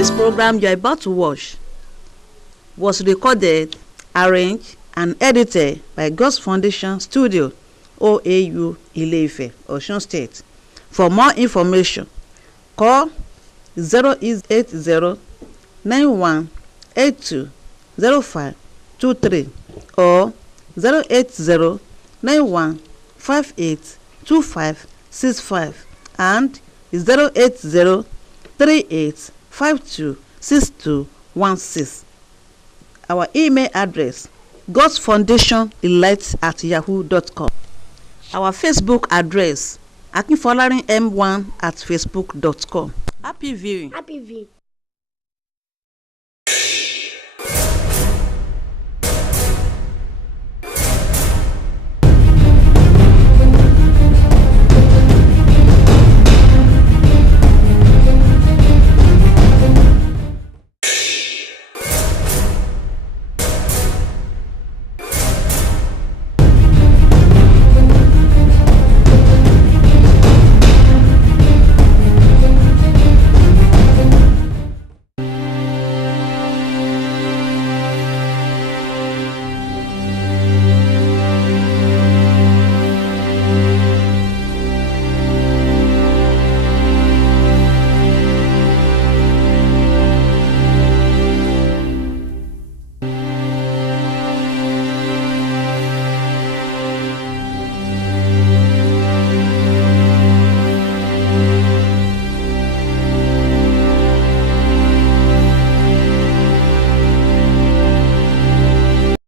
This program you are about to watch was recorded, arranged, and edited by God's Foundation Studio, OAU, Ile-Ife, Osun State. For more information, call 080 9182 0523 or 080 9158 2565 and 080 3852 6216. Our email address godsfoundationelite@yahoo.com. Our Facebook address akinfolarin m1@facebook.com. Happy viewing. Happy viewing.